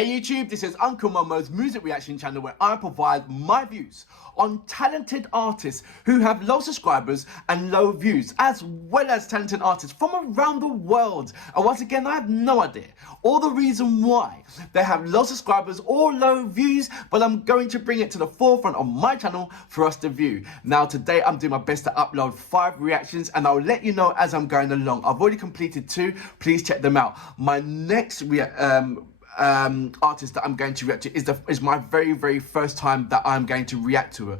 Hey YouTube, this is Uncle Momo's music reaction channel where I provide my views on talented artists who have low subscribers and low views, as well as talented artists from around the world. And once again, I have no idea or the reason why they have low subscribers or low views, but I'm going to bring it to the forefront of my channel for us to view. Now today I'm doing my best to upload 5 reactions and I'll let you know as I'm going along. I've already completed 2, please check them out. My next artist that I'm going to react to is my very first time that I'm going to react to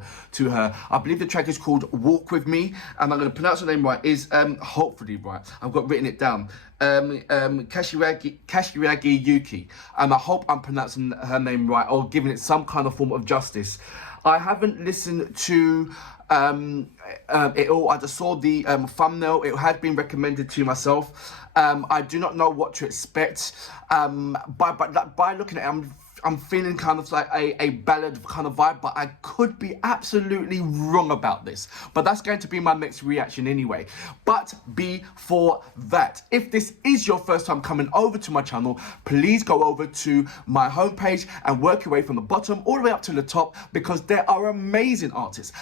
her. I believe the track is called Walk With Me, and I'm going to pronounce her name right, is hopefully right, I've got written it down,柏木Yuki, and I hope I'm pronouncing her name right or giving it some kind of form of justice. I haven't listened to it all. I just saw the thumbnail. It had been recommended to myself. I do not know what to expect. By looking at it, I'm feeling kind of like a ballad kind of vibe, but I could be absolutely wrong about this. But that's going to be my next reaction anyway. But before that, if this is your first time coming over to my channel, please go over to my homepage and work your way from the bottom all the way up to the top, because there are amazing artists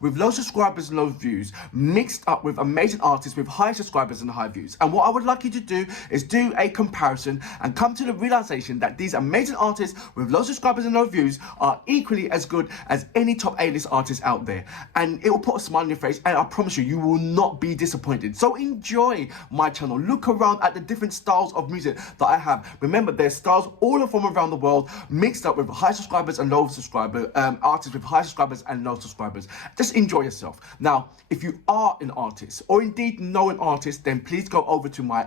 with low subscribers and low views, mixed up with amazing artists with high subscribers and high views. And what I would like you to do is do a comparison and come to the realization that these amazing artists with low subscribers and low views are equally as good as any top A-list artist out there, and it will put a smile on your face, and I promise you, you will not be disappointed. So enjoy my channel, look around at the different styles of music that I have. Remember, there's styles all from around the world mixed up with high subscribers and low subscribers, artists with high subscribers and low subscribers. Just enjoy yourself. Now, if you are an artist or indeed know an artist, then please go over to my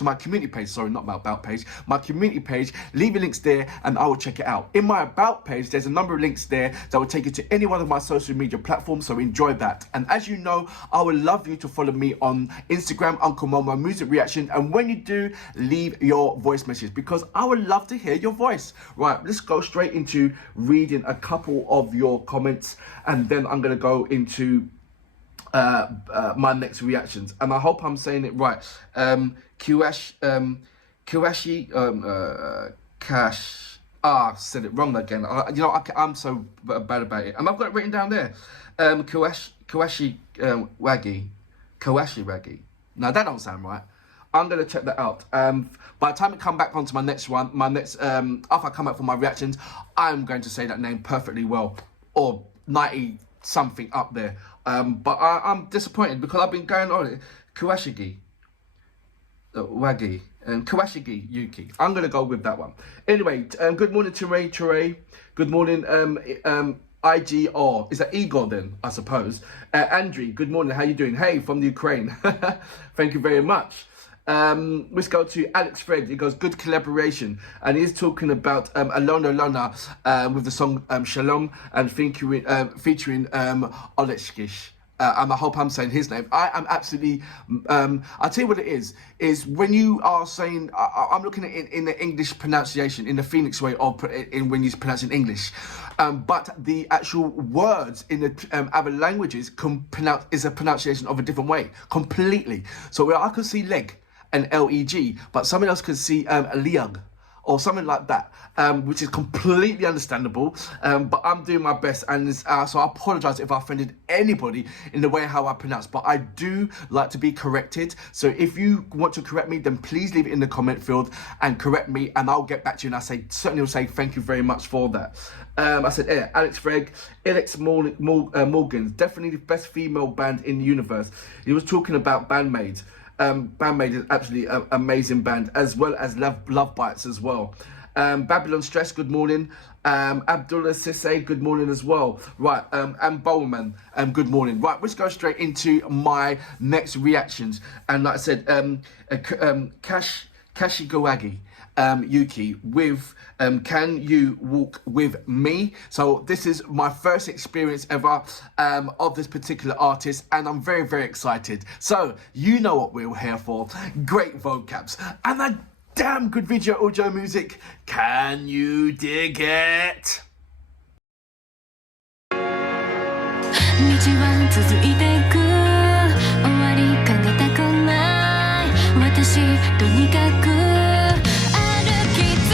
my community page. Sorry, not my about page, my community page. Leave your links there and I will check it out. In my about page, there's a number of links there that will take you to any one of my social media platforms, so enjoy that. And as you know, I would love you to follow me on Instagram, Uncle Momo Music Reaction, and when you do, leave your voice message, because I would love to hear your voice. Right, let's go straight into reading a couple of your comments, and then I'm going to go into my next reactions, and I hope I'm saying it right. Cash. I said it wrong again. You know, I'm so bad about it. And I've got it written down there. Kawashi Waggy. No, that don't sound right. I'm going to check that out. By the time I come back onto my next one, after I come out for my reactions, I'm going to say that name perfectly well. Or 90 something up there. But I'm disappointed because I've been going on it. Kawashigi Waggy and Kawashigi Yuki. I'm going to go with that one. Anyway, good morning to Ray. Good morning, IGR. Is that Igor then, I suppose? Andrew, good morning. How you doing? Hey, from the Ukraine. Thank you very much. Let's go to Alex Fred. He goes, good collaboration, and he's talking about Alona with the song Shalom, and featuring Oleshkish. And I hope I'm saying his name. I am absolutely, I'll tell you what it is when you are saying, I'm looking at it in the English pronunciation, in the Phoenix way of when you pronounce in English. But the actual words in the other languages is a pronunciation of a different way, completely. So where I could see leg and L-E-G, but someone else could see liang, or something like that, which is completely understandable, but I'm doing my best, and so I apologize if I offended anybody in the way how I pronounce, but I do like to be corrected. So if you want to correct me, then please leave it in the comment field and correct me, and I'll get back to you, and certainly will say thank you very much for that. I said, Alex Fregg, Alex Morgan, definitely the best female band in the universe. He was talking about Bandmaid. Bandmaid is absolutely an amazing band, as well as Love Bites as well. Babylon Stress, good morning. Abdullah Sisse, good morning as well. Right, and Bowman, good morning. Right, let's go straight into my next reactions. And like I said, Kashigawagi Yuki with Can You Walk With Me. So this is my first experience ever of this particular artist, and I'm very excited. So you know what we're here for. Great vocabs and a damn good video audio music. Can you dig it? 道は続いていく終わりかけたくない私とにかく歩き続け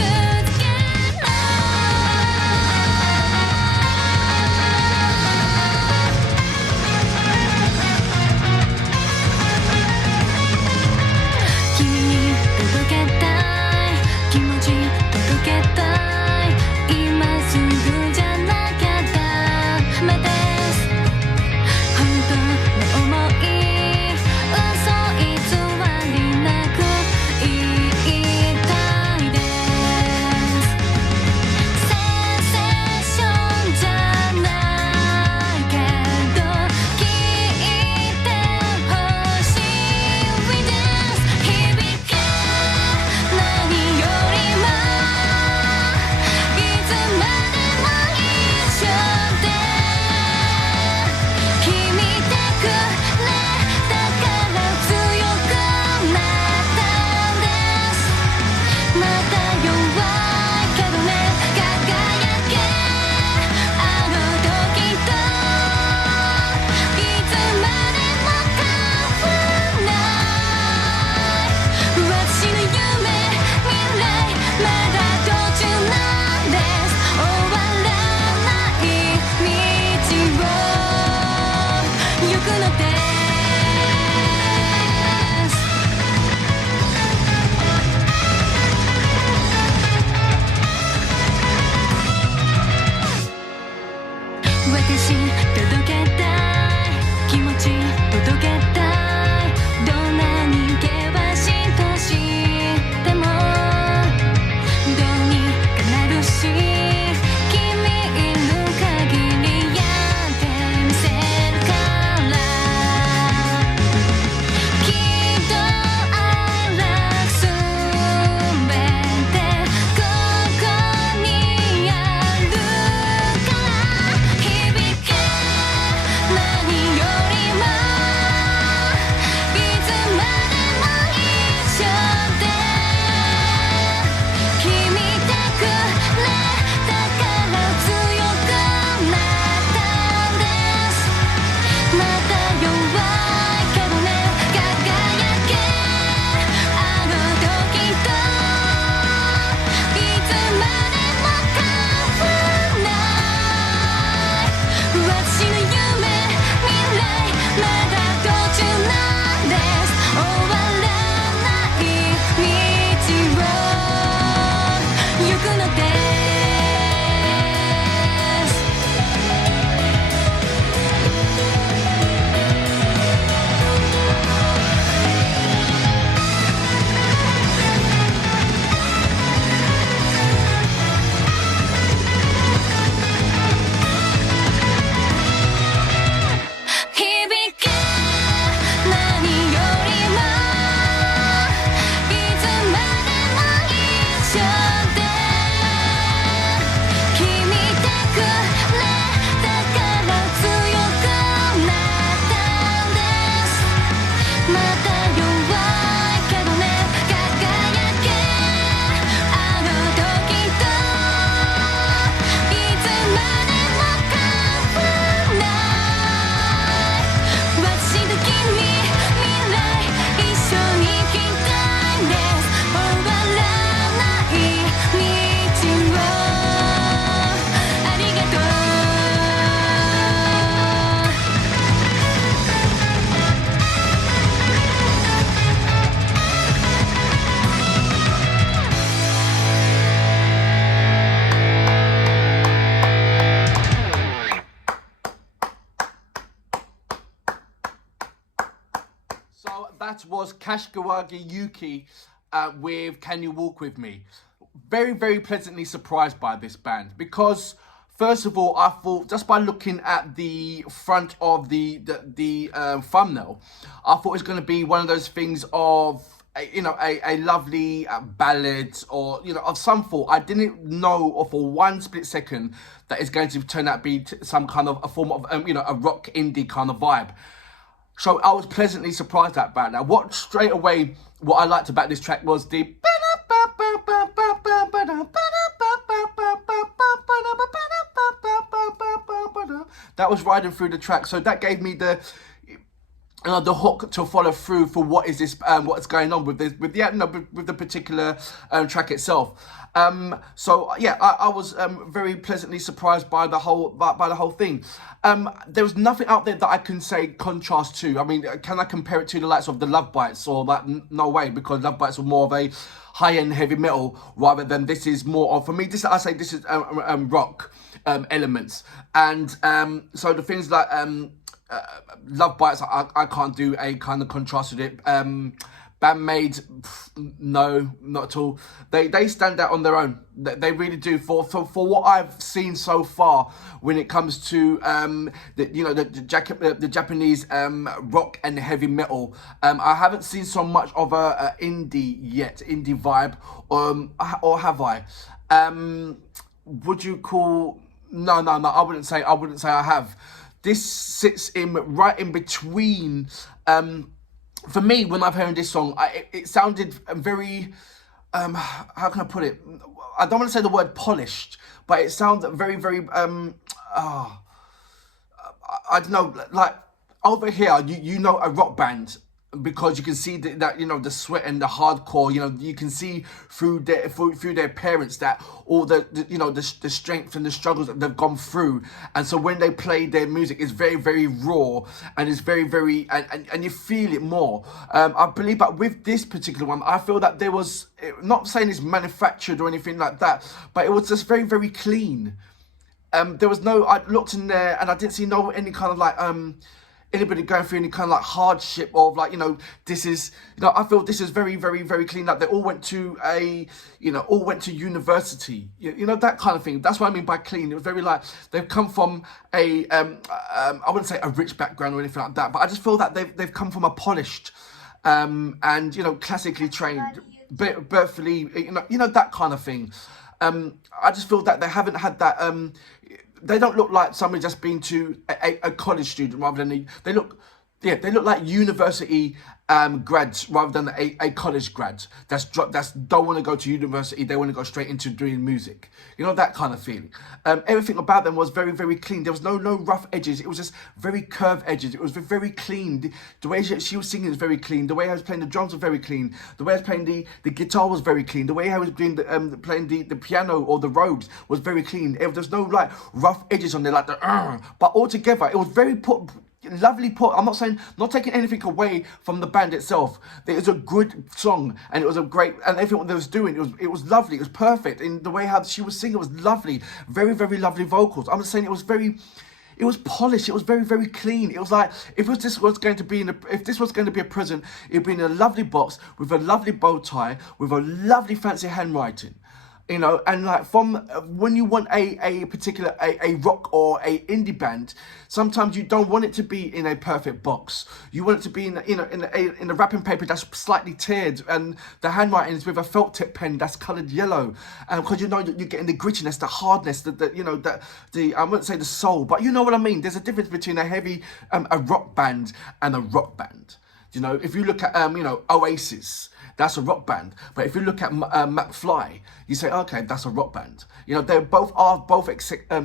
That was柏木Yuki with Can You Walk With Me. Very, very pleasantly surprised by this band because, first of all, I thought just by looking at the front of the thumbnail, I thought it was going to be one of those things of a lovely ballad or of some sort. I didn't know or for one split second that it's going to turn out to be some kind of a form of a rock indie kind of vibe. So I was pleasantly surprised about that. What I liked about this track was the that was riding through the track. So that gave me the hook to follow through for what is this, what's going on with the particular track itself. So yeah, I was very pleasantly surprised by the whole thing. There was nothing out there that I can say contrast to. I mean, can I compare it to the likes of the Love Bites or that? No way, because Love Bites were more of a high-end heavy metal rather than this is more of, for me, this is rock elements. And so the things like Love Bites, I can't do a kind of contrast with it. Bandmate, no, not at all. They stand out on their own. They really do. For what I've seen so far, when it comes to the Japanese rock and heavy metal, I haven't seen so much of a indie vibe, or have I? Would you call? No. I wouldn't say I have. This sits right in between. For me, when I've heard this song, it sounded very, how can I put it? I don't want to say the word polished, but it sounds very, very, I don't know, like over here, a rock band, because you can see that the sweat and the hardcore, you can see through their parents that all the strength and the struggles that they've gone through. And so when they play their music, it's very, very raw, and it's very, very, and you feel it more. I believe, but with this particular one, I feel that there was, not saying it's manufactured or anything like that, but it was just very, very clean. There was no, I looked in there and I didn't see any kind of like, anybody going through any kind of like hardship of like, this is, I feel this is very, very, very clean. Like they all went to university, that kind of thing. That's what I mean by clean. It was very like, they've come from I wouldn't say a rich background or anything like that, but I just feel that they've come from a polished, and, classically trained, birthfully, that kind of thing. I just feel that they haven't had that, they don't look like somebody just been to a college student rather than they look Yeah, they look like university grads rather than a college grad that's don't want to go to university. They want to go straight into doing music. You know, that kind of feeling. Everything about them was very, very clean. There was no rough edges. It was just very curved edges. It was very clean. The way she was singing was very clean. The way I was playing the drums was very clean. The way I was playing the guitar was very clean. The way I was doing playing the piano or the Rhodes was very clean. There's no like rough edges on there like but altogether it was very lovely put. I'm not saying, not taking anything away from the band itself. It was a good song, and it was a great, and everything what they was doing, it was lovely. It was perfect in the way how she was singing. It was lovely, very, very lovely vocals. I'm just saying it was polished. It was very, very clean. It was like if this was going to be a present, it'd be in a lovely box with a lovely bow tie, with a lovely fancy handwriting. You know, and like from when you want a particular a rock or a indie band, sometimes you don't want it to be in a perfect box. You want it to be in a wrapping paper that's slightly tiered, and the handwriting is with a felt tip pen that's coloured yellow, because you know that you're getting the grittiness, the hardness, the I wouldn't say the soul, but you know what I mean. There's a difference between a heavy a rock band and a rock band. You know, if you look at Oasis. That's a rock band. But if you look at McFly, you say, okay, that's a rock band. You know, they both are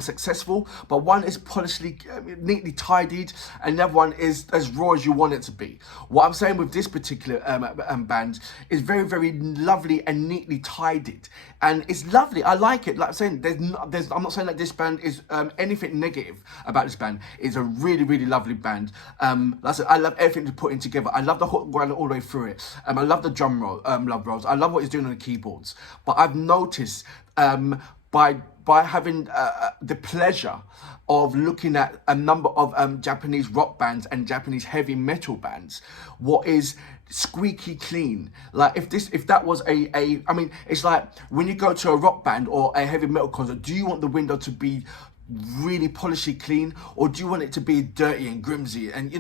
successful, but one is polishedly, neatly tidied, and the other one is as raw as you want it to be. What I'm saying with this particular band is very, very lovely and neatly tidied. And it's lovely. I like it. Like I'm saying, I'm not saying that this band is anything negative about this band. It's a really, really lovely band. Like I said, I love everything they're putting together. I love the hook going all the way through it. I love the drum roll, love rolls. I love what he's doing on the keyboards. But I've noticed by having the pleasure of looking at a number of Japanese rock bands and Japanese heavy metal bands, what is squeaky clean. Like if that was I mean, it's like when you go to a rock band or a heavy metal concert, do you want the window to be really polishly clean, or do you want it to be dirty and grimsy, and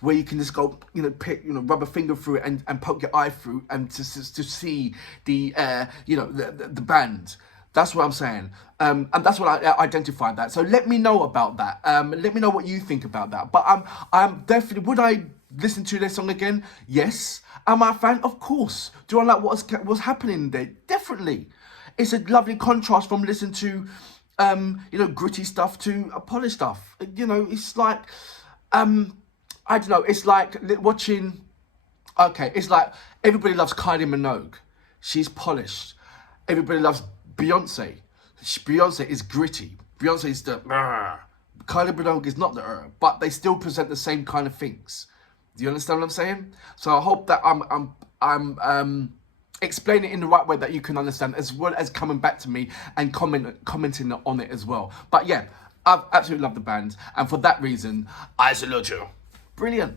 where you can just go rub a finger through it and poke your eye through and to see the the band? That's what I'm saying, and that's what I identified that. So let me know about that. Let me know what you think about that. But I'm definitely, would I listen to this song again? Yes. Am I a fan? Of course. Do I like what's happening there? Definitely. It's a lovely contrast from listening to gritty stuff to polished stuff. It's like I don't know. It's like watching. Okay, it's like everybody loves Kylie Minogue. She's polished. Everybody loves Beyonce. Beyonce is gritty. Beyonce is the Kylie Minogue is not the but they still present the same kind of things. Do you understand what I'm saying? So I hope that I'm explaining it in the right way that you can understand, as well as coming back to me and commenting on it as well. But yeah, I've absolutely loved the band, and for that reason, I salute you. Brilliant.